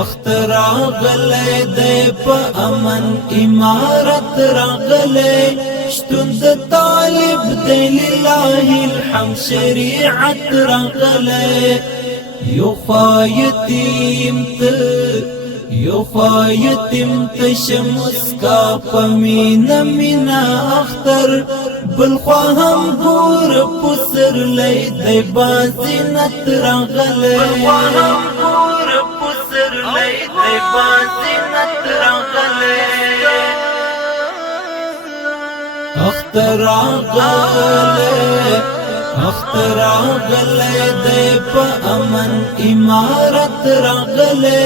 اختراغله دی په امن امارت راغله شتون د طالب دی لله الحمد شریعت راغله یو خایتیم تشمس کا پمینا مینا اختر بلخوا هم گور پسر لی دی بازینت راغلے اختراغلے دی پا امن امارت راغلے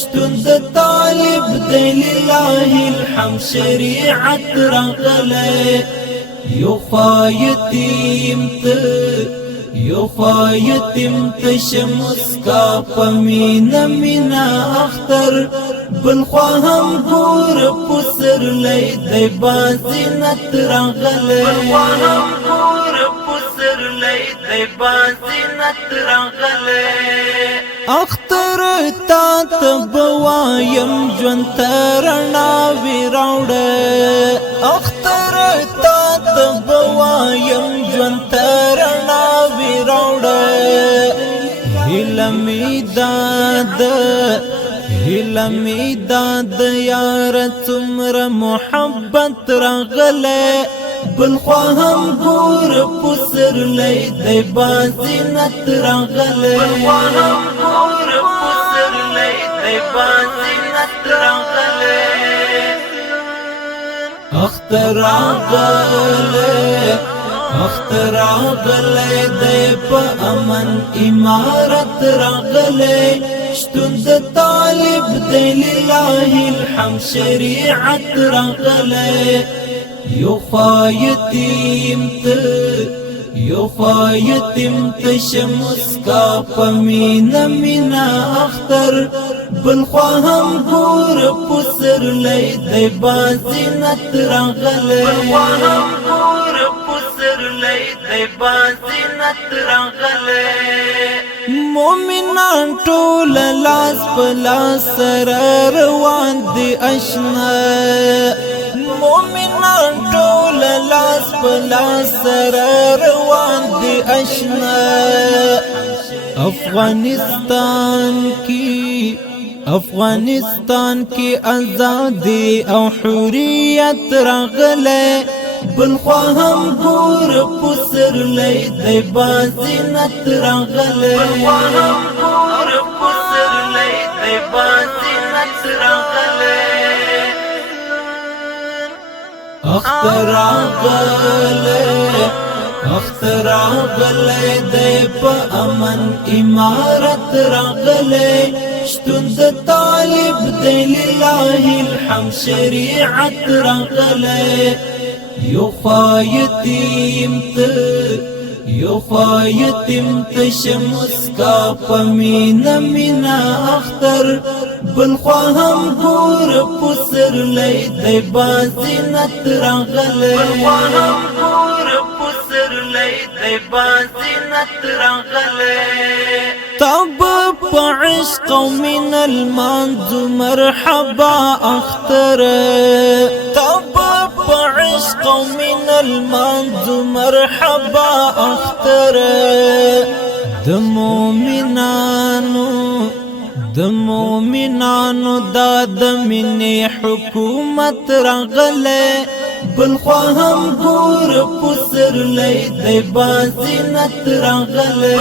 شتون د طالب دی لله الحمد شریعت راغلے یو خایتیم تشمس کا پمینا مینا اختر بلخوا هم گور پسر لی دی بازینت راغلے اختر تا تبوایم جون ترنا ویراوڑے اختر تا تبوایم جون ترنا ویراوڑے هلمی داد یار تمر محبت راغلے بلخوا هم گور پسر لی دی بازینت راغلے اختراغلے دی پا امن امارت راغلے شتون د طالب دی لله الحمد شریعت راغلے یو خایتیم تشمس کا پمینا مینا اختر بلخوا هم گور پسر لی دی بازینت راغلے مومنان ټول لاس پلاس سره روان دی اشنا مومنان ټول لاس پلاس سره روان دی اشنا افغانستان کی آزادی او حریت راغلے بلخوا هم گور پسر لی دی بازینت راغلے اختراغلے دی پا امن امارت راغلے شتون د طالب دی لله الحمد شریعت راغلے یو خایتیم تشمس کا پمینا مینا اختر بلخوا هم گور پسر لی دی بازینت راغلے تب پا عشق من المانز مرحبا اختر تب پا عشق من المانز مرحبا اختر دمومنانو داد من حکومت راغلے بلخوا هم گور پسر لی دی بازینت راغلے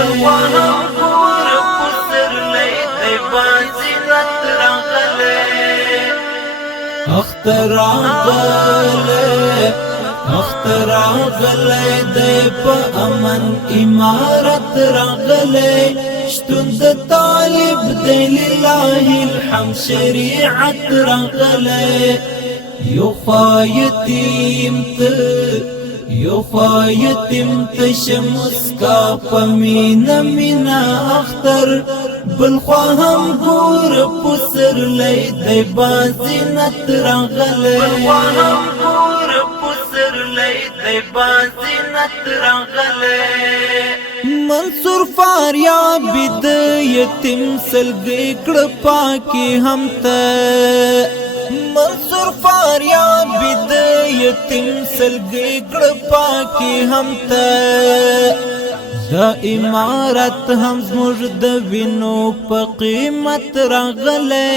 اختراغلے دی پا امن امارت راغلے شتون د طالب دی لله الحمد شریعت راغلے یو خایتیم تشمس کا پمینا مینا اختر بلخوا هم گور پسر لی دی بازینت راغلے منصور فاریابی د یتیم سلګي کړه پاکي هم ته منصور فاریابی د یتیم سلګي کړه پاکي هم ته دا امارت هم زموږ د وینو په قیمت راغله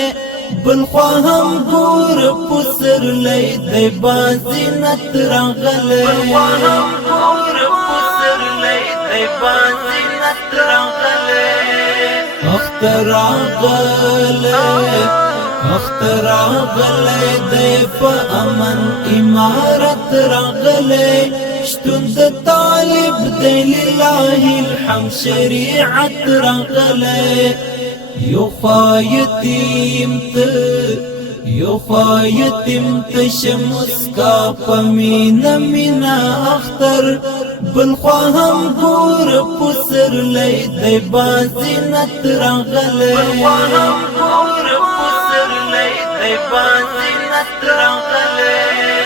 بل خوا هم ګور پسر لې د بازینت راغله بل خوا هم ګور پسر لې د بازینت راغله اختر راغله د په امن امارت راغله شتون د طالب د لله الحمد شریعت راغله یو خایتیم ته شمسکا پمینا مینا اختر بل خوا هم ګور پسر لې د بازینت راغله بل خوا هم ګور پسر لې د بازینت راغله